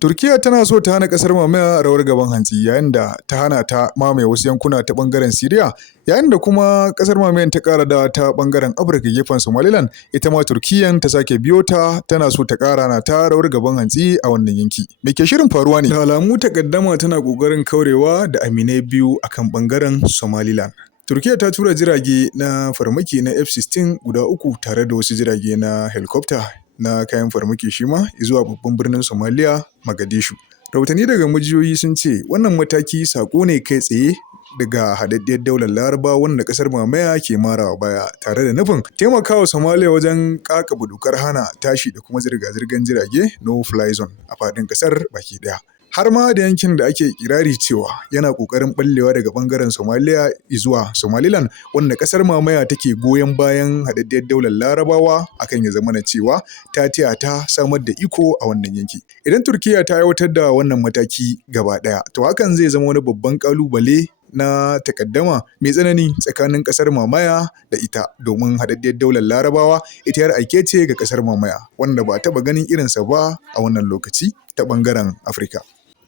Turkiyya tana so ta hana ƙasar mamaya rawar gaban hantsi yayin da ta hana ta mamaye wasu yankuna ta ɓangaren Siriya, yayin da kuma ƙasar mamayan ta ƙara da ta ɓangaren Afirka gefen Somaliland, ita ma Turkiyyan ta sake biyo ta tana so ta ƙara hana ta rawar gaban hantsi a wannan yanki. Me ke shirin faruwa ne? Da alamu takaddama tana ƙoƙarin kaurewa da aminai biyu akan ɓangaren Somaliland. Turkiyya ta tura jirage na farmaki na F-16 guda 3 tare da wasu jirage na helicopter na kayan farmaki shi ma zuwa babban birnin Somaliya Mogadishu. Rahotanni daga majiyoyi sun ce wannan mataki sako ne kai tsaye daga haɗaɗɗiyar daular Larabawa wanda ƙasar mamaya ke marawa baya tare da nufin taimakawa Somaliya wajen ƙaƙaba dokar hana tashi da kuma zirga-zirgar jirage no fly zone a faɗin ƙasar baki ɗaya. Har ma da yankin da ake kirari cewa yana ƙoƙarin ɓallewa daga ɓangaren Somaliya zuwa Somaliland wanda ƙasar mamaya take goyon bayan haɗaɗɗiyar daular Larabawa akan ya zamana cewa ta taya ta samar da iko a wannan yanki. Idan Turkiyya ta aiwatar da wannan mataki gaba ɗaya, to hakan zai zama wani babban ƙalubale na takaddama mai tsanani tsakanin ƙasar mamaya da ita domin haɗaɗɗiyar daular Larabawa ita yar aike ce ga ƙasar mamaya wanda ba a taɓa ganin irinsa ba a wannan lokaci ta ɓangaren Afirka.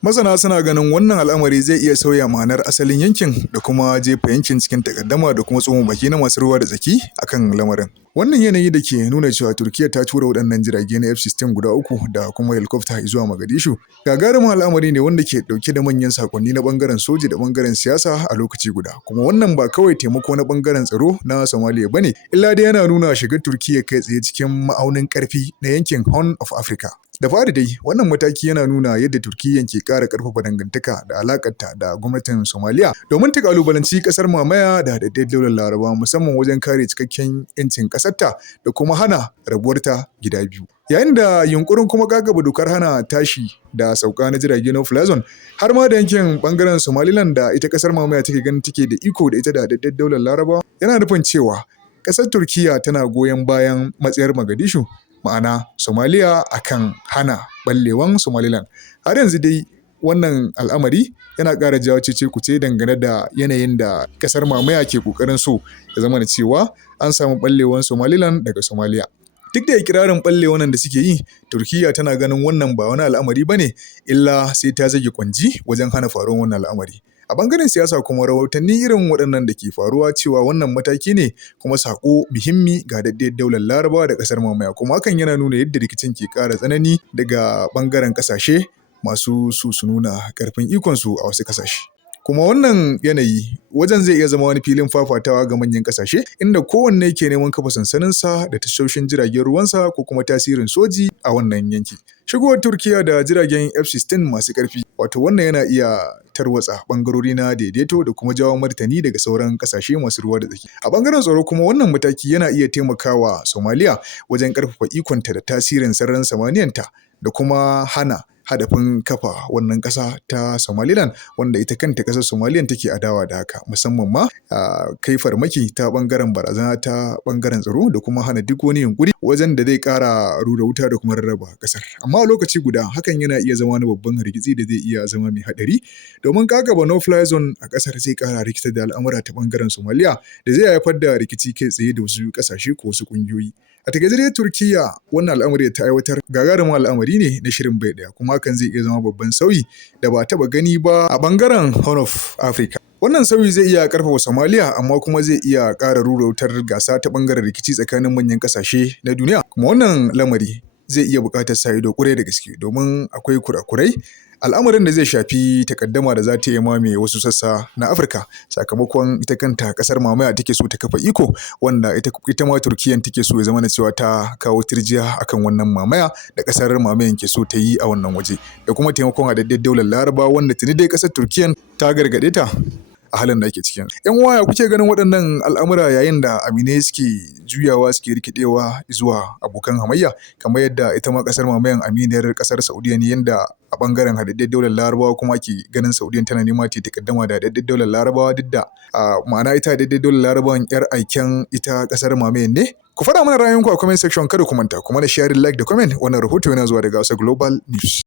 Masana suna ganin wannan al'amari zai iya sauya ma'anar asalin yankin da kuma jefa yankin cikin takaddama da kuma tsohon baki na masu ruwa da tsaki akan lamarin. Wannan yanayi da ke nuna cewa Turkiyya ta tura waɗannan jirage na F-16 guda 3 da kuma helicopter zuwa Mogadishu gagarumin al'amari ne wanda ke ɗauke da manyan sakonni na ɓangaren soji da ɓangaren siyasa a lokaci guda. Kuma wannan ba kawai taimako na ɓangaren tsaro na Somaliya bane, illa dai yana nuna shigar Turkiyya kai tsaye cikin ma'aunin ƙarfi na yankin Horn of Africa. Da fari dai wannan mataki yana nuna yadda Turkiyya ke ƙara ƙarfafa dangantaka da alaƙarta da gwamnatin Somaliya domin ta ƙalubalanci ƙasar mamaya da haɗaɗɗiyar daular Larabawa musamman wajen kare cikakken 'yancin ƙasarta da kuma hana rabuwarta gida biyu. Yayin da yunkurin kuma ƙaƙaba dokar hana tashi da sauka na jirage no fly zone har ma da yankin ɓangaren Somaliland da ita ƙasar mamaya take ganin take da iko da ita da haɗaɗɗiyar daular Larabawa yana nufin cewa ƙasar Turkiyya tana goyon bayan matsayar Mogadishu ma'ana Somaliya akan hana ɓallewan Somaliland. Har yanzu dai wannan al'amari yana ƙara jawo cece-kuce dangane da yanayin da ƙasar mamaya ke ƙoƙarin so ya zama da cewa an samu ɓallewan Somaliland daga Somaliya. Duk da ikirarin ɓallewan da suke yi, Turkiyya tana ganin wannan ba wani al'amari ba ne, illa sai ta zage kwanji wajen hana faruwar wannan al'amari. A ɓangaren siyasa kuma rahotanni irin waɗannan da ke faruwa cewa wannan mataki ne kuma saƙo muhimmi ga haɗaɗɗiyar daular Larabawa da ƙasar mamaya kuma hakan yana nuna yadda rikicin ke ƙara tsanani daga ɓangaren ƙasashe masu su nuna ƙarfin ikonsu a wasu ƙasashe. Kuma wannan yanayi wajen zai iya zama wani filin fafatawa ga manyan ƙasashe inda kowanne ke neman kafa sansaninsa da tashoshin jiragen ruwansa ko kuma tasirin soji a wannan yanki. Shigowar Turkiyya da jiragen F-16 masu ƙarfi wato wannan yana iya tarwatsa ɓangarori na daidaito da kuma jawo martani daga sauran ƙasashe masu ruwa da tsaki. A ɓangaren tsaro kuma wannan mataki yana iya taimakawa Somaliya wajen ƙarfafa ikonta da tasirin sararin samaniyanta da kuma hana hadafin kafa wannan ƙasa ta Somaliland wanda ita kanta ƙasar Somaliland take adawa da haka musamman ma kai farmaki ta ɓangaren barazana ta ɓangaren tsaro da kuma hana duk wani yunkuri wajen da zai ƙara rura wuta da kuma rarraba ƙasar. Amma a lokaci guda hakan yana iya zama wani babban hargitsi da zai iya zama mai haɗari domin ƙaƙaba no fly zone a ƙasar zai ƙara rikitar da al'amura ta ɓangaren Somaliya da zai haifar da rikici kai tsaye da wasu ƙasashe ko wasu ƙungiyoyi. A takaice dai Turkiyya wannan al'amari da ta aiwatar gagarumin al'amari ne na shirin bai ɗaya kuma hakan zai iya zama babban sauyi da ba taɓa gani ba a ɓangaren Horn of Africa. Wannan sauyi zai iya ƙarfafa Somaliya amma kuma zai iya ƙara rura wutar gasa ta ɓangaren rikici tsakanin manyan ƙasashe na duniya. Kuma wannan lamari zai iya buƙatar sa ido ƙwarai da gaske domin akwai kurakurai al'amarin da zai shafi takaddama da za ta iya mamaye wasu sassa na Afirka sakamakon ita kanta ƙasar mamaya take so ta kafa iko wanda ita ma Turkiyyan take so ya zama na cewa ta kawo tirjiya akan wannan mamaya da ƙasar mamayan ke so ta yi a wannan waje da kuma taimakon haɗaɗɗiyar daular Larabawa wanda tuni dai ƙasar Turkiyyan ta gargaɗe ta a halin da ake cikin. ‘Yan uwa kuke ganin waɗannan al'amura yayin da aminai suke juyawa suke rikidewa zuwa abokan hamayya kamar yadda ita ma ƙasar mamayan aminiyar ƙasar Saudiya ne yanda a ɓangaren haɗaɗɗiyar daular Larabawa kuma ke ganin Saudiyan tana nema ta takaddama da haɗaɗɗiyar daular Larabawa duk da ma'ana ita haɗaɗɗiyar daular Larabawan ‘yar aiken ita ƙasar mamayan ne. Ku faɗa mana ra'ayinku a comment section kada ku manta kuma da sharing like da comment wannan rahoto yana zuwa daga Hausa Global News.